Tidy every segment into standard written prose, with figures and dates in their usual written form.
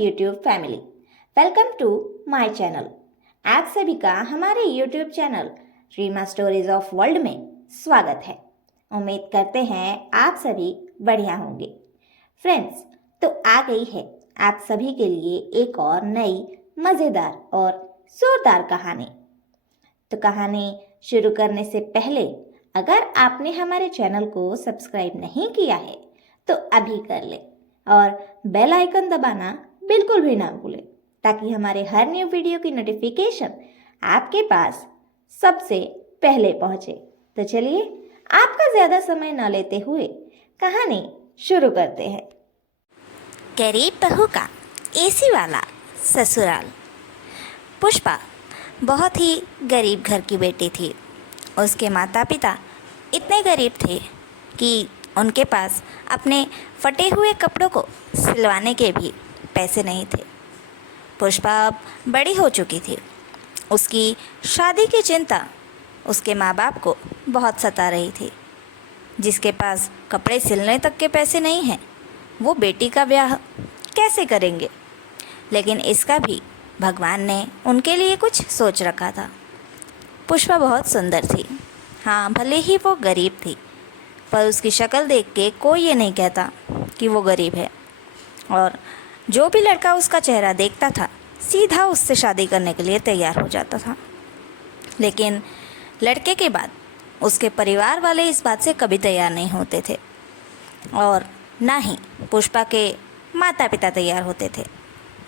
YouTube family, welcome to my channel. आप सभी का हमारे YouTube channel Reema stories of world में स्वागत है। उम्मीद करते हैं आप सभी बढ़िया होंगे। फ्रेंड्स, तो आ गई है आप सभी के लिए एक और नई मज़ेदार और जोरदार कहानी। तो कहानी शुरू करने से पहले अगर आपने हमारे चैनल को सब्सक्राइब नहीं किया है तो अभी कर ले और बेल आइकन दबाना बिल्कुल भी ना भूलें, ताकि हमारे हर न्यू वीडियो की नोटिफिकेशन आपके पास सबसे पहले पहुंचे। तो चलिए आपका ज़्यादा समय ना लेते हुए कहानी शुरू करते हैं। गरीब बहू का एसी वाला ससुराल। पुष्पा बहुत ही गरीब घर की बेटी थी। उसके माता पिता इतने गरीब थे कि उनके पास अपने फटे हुए कपड़ों को सिलवाने के भी पैसे नहीं थे। पुष्पा अब बड़ी हो चुकी थी। उसकी शादी की चिंता उसके माँ बाप को बहुत सता रही थी। जिसके पास कपड़े सिलने तक के पैसे नहीं हैं, वो बेटी का ब्याह कैसे करेंगे। लेकिन इसका भी भगवान ने उनके लिए कुछ सोच रखा था। पुष्पा बहुत सुंदर थी। हाँ, भले ही वो गरीब थी, पर उसकी शक्ल देख के कोई ये नहीं कहता कि वो गरीब है। और जो भी लड़का उसका चेहरा देखता था सीधा उससे शादी करने के लिए तैयार हो जाता था। लेकिन लड़के के बाद उसके परिवार वाले इस बात से कभी तैयार नहीं होते थे, और ना ही पुष्पा के माता पिता तैयार होते थे।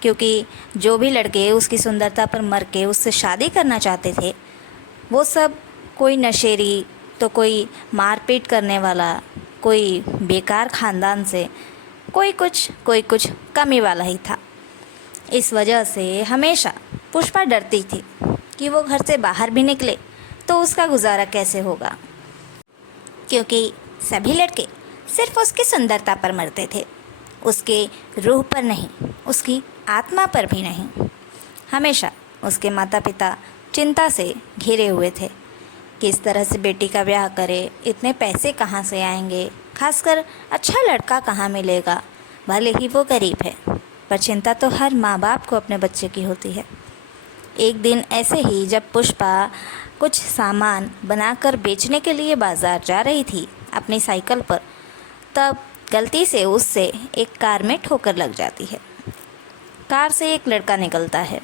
क्योंकि जो भी लड़के उसकी सुंदरता पर मर के उससे शादी करना चाहते थे, वो सब कोई नशेड़ी, तो कोई मारपीट करने वाला, कोई बेकार ख़ानदान से, कोई कुछ कमी वाला ही था। इस वजह से हमेशा पुष्पा डरती थी कि वो घर से बाहर भी निकले तो उसका गुजारा कैसे होगा। क्योंकि सभी लड़के सिर्फ उसकी सुंदरता पर मरते थे, उसके रूह पर नहीं, उसकी आत्मा पर भी नहीं। हमेशा उसके माता पिता चिंता से घिरे हुए थे। किस तरह से बेटी का ब्याह करे, इतने पैसे कहाँ से आएंगे, खासकर अच्छा लड़का कहाँ मिलेगा। भले ही वो गरीब है, पर चिंता तो हर माँ बाप को अपने बच्चे की होती है। एक दिन ऐसे ही जब पुष्पा कुछ सामान बनाकर बेचने के लिए बाज़ार जा रही थी अपनी साइकिल पर, तब गलती से उससे एक कार में ठोकर लग जाती है। कार से एक लड़का निकलता है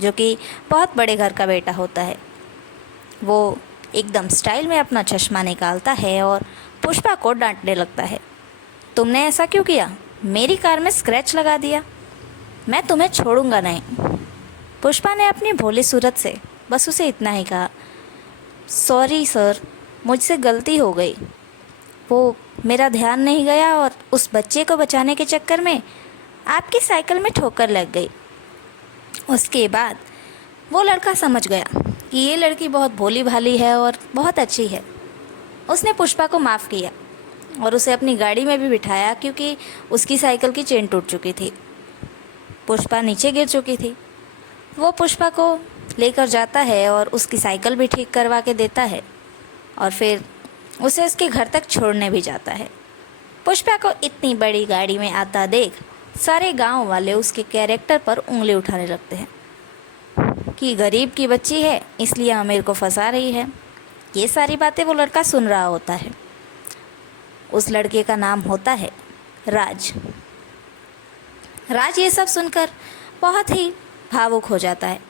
जो कि बहुत बड़े घर का बेटा होता है। वो एकदम स्टाइल में अपना चश्मा निकालता है और पुष्पा को डांटने लगता है। तुमने ऐसा क्यों किया? मेरी कार में स्क्रैच लगा दिया। मैं तुम्हें छोड़ूंगा नहीं। पुष्पा ने अपनी भोली सूरत से बस उसे इतना ही कहा, सॉरी सर, मुझसे गलती हो गई। वो मेरा ध्यान नहीं गया और उस बच्चे को बचाने के चक्कर में आपकी साइकिल में ठोकर लग गई। उसके बाद वो लड़का समझ गया कि ये लड़की बहुत भोली भाली है और बहुत अच्छी है। उसने पुष्पा को माफ़ किया और उसे अपनी गाड़ी में भी बिठाया, क्योंकि उसकी साइकिल की चेन टूट चुकी थी। पुष्पा नीचे गिर चुकी थी। वो पुष्पा को लेकर जाता है और उसकी साइकिल भी ठीक करवा के देता है, और फिर उसे उसके घर तक छोड़ने भी जाता है। पुष्पा को इतनी बड़ी गाड़ी में आता देख सारे गांव वाले उसके कैरेक्टर पर उंगली उठाने लगते हैं कि गरीब की बच्ची है इसलिए अमीर को फंसा रही है। ये सारी बातें वो लड़का सुन रहा होता है। उस लड़के का नाम होता है राज। राज ये सब सुनकर बहुत ही भावुक हो जाता है।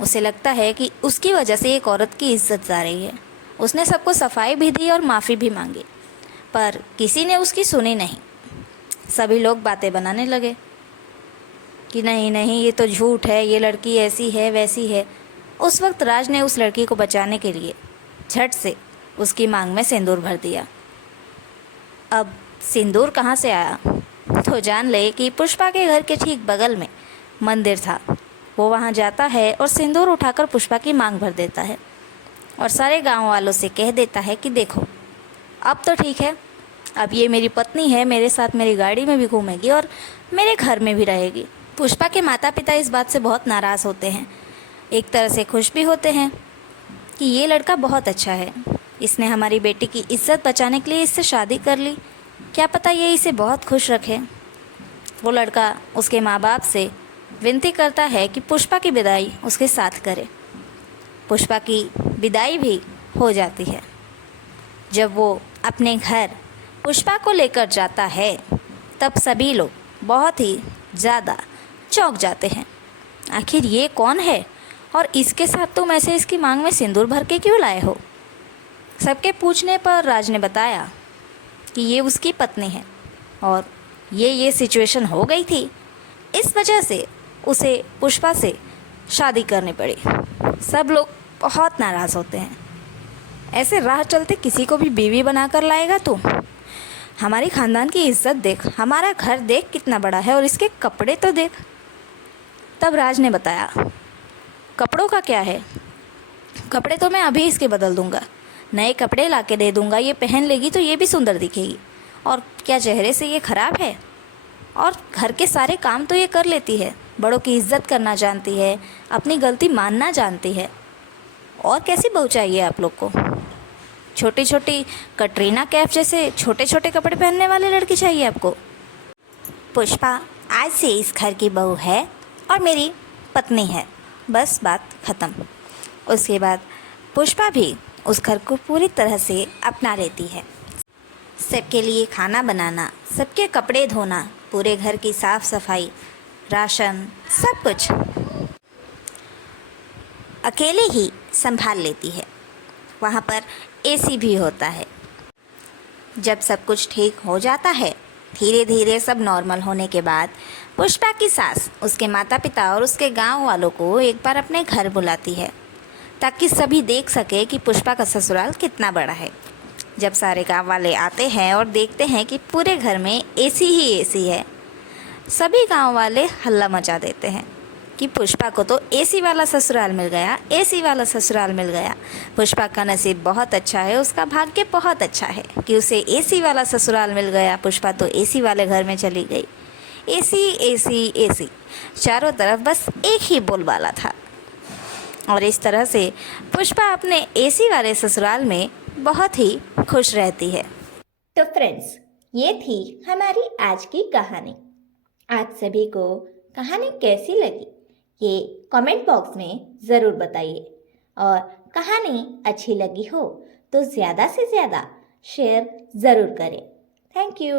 उसे लगता है कि उसकी वजह से एक औरत की इज्जत जा रही है। उसने सबको सफाई भी दी और माफ़ी भी मांगी, पर किसी ने उसकी सुनी नहीं। सभी लोग बातें बनाने लगे कि नहीं नहीं, ये तो झूठ है, ये लड़की ऐसी है वैसी है। उस वक्त राज ने उस लड़की को बचाने के लिए झट से उसकी मांग में सिंदूर भर दिया। अब सिंदूर कहाँ से आया तो जान ले कि पुष्पा के घर के ठीक बगल में मंदिर था। वो वहाँ जाता है और सिंदूर उठाकर पुष्पा की मांग भर देता है और सारे गांव वालों से कह देता है कि देखो, अब तो ठीक है, अब ये मेरी पत्नी है, मेरे साथ मेरी गाड़ी में भी घूमेगी और मेरे घर में भी रहेगी। पुष्पा के माता पिता इस बात से बहुत नाराज़ होते हैं। एक तरह से खुश भी होते हैं कि ये लड़का बहुत अच्छा है, इसने हमारी बेटी की इज्जत बचाने के लिए इससे शादी कर ली, क्या पता ये इसे बहुत खुश रखे। वो लड़का उसके माँ बाप से विनती करता है कि पुष्पा की विदाई उसके साथ करे। पुष्पा की विदाई भी हो जाती है। जब वो अपने घर पुष्पा को लेकर जाता है तब सभी लोग बहुत ही ज़्यादा चौंक जाते हैं। आखिर ये कौन है और इसके साथ तुम ऐसे इसकी मांग में सिंदूर भर के क्यों लाए हो? सबके पूछने पर राज ने बताया कि ये उसकी पत्नी है और ये सिचुएशन हो गई थी, इस वजह से उसे पुष्पा से शादी करनी पड़ी। सब लोग बहुत नाराज़ होते हैं। ऐसे राह चलते किसी को भी बीवी बना कर लाएगा तू? हमारी ख़ानदान की इज्जत देख, हमारा घर देख कितना बड़ा है और इसके कपड़े तो देख। तब राज ने बताया, कपड़ों का क्या है, कपड़े तो मैं अभी इसके बदल दूंगा, नए कपड़े ला के दे दूंगा, ये पहन लेगी तो ये भी सुंदर दिखेगी। और क्या चेहरे से ये ख़राब है? और घर के सारे काम तो ये कर लेती है, बड़ों की इज्जत करना जानती है, अपनी गलती मानना जानती है। और कैसी बहू चाहिए आप लोग को? छोटी छोटी कटरीना कैफ जैसे छोटे छोटे कपड़े पहनने वाली लड़की चाहिए आपको? पुष्पा आज से इस घर की बहू है और मेरी पत्नी है, बस बात ख़त्म। उसके बाद पुष्पा भी उस घर को पूरी तरह से अपना लेती है। सबके लिए खाना बनाना, सबके कपड़े धोना, पूरे घर की साफ़ सफाई, राशन, सब कुछ अकेले ही संभाल लेती है। वहाँ पर एसी भी होता है। जब सब कुछ ठीक हो जाता है, धीरे धीरे सब नॉर्मल होने के बाद पुष्पा की सास उसके माता पिता और उसके गांव वालों को एक बार अपने घर बुलाती है ताकि सभी देख सके कि पुष्पा का ससुराल कितना बड़ा है। जब सारे गांव वाले आते हैं और देखते हैं कि पूरे घर में एसी ही एसी है, सभी गांव वाले हल्ला मचा देते हैं कि पुष्पा को तो एसी वाला ससुराल मिल गया, एसी वाला ससुराल मिल गया। पुष्पा का नसीब बहुत अच्छा है, उसका भाग्य बहुत अच्छा है कि उसे एसी वाला ससुराल मिल गया। पुष्पा तो एसी वाले घर में चली गई। एसी एसी एसी, चारों तरफ बस एक ही बोलबाला था। और इस तरह से पुष्पा अपने एसी वाले ससुराल में बहुत ही खुश रहती है। तो फ्रेंड्स, ये थी हमारी आज की कहानी। आप सभी को कहानी कैसी लगी ये कमेंट बॉक्स में ज़रूर बताइए, और कहानी अच्छी लगी हो तो ज़्यादा से ज़्यादा शेयर ज़रूर करें। Thank you.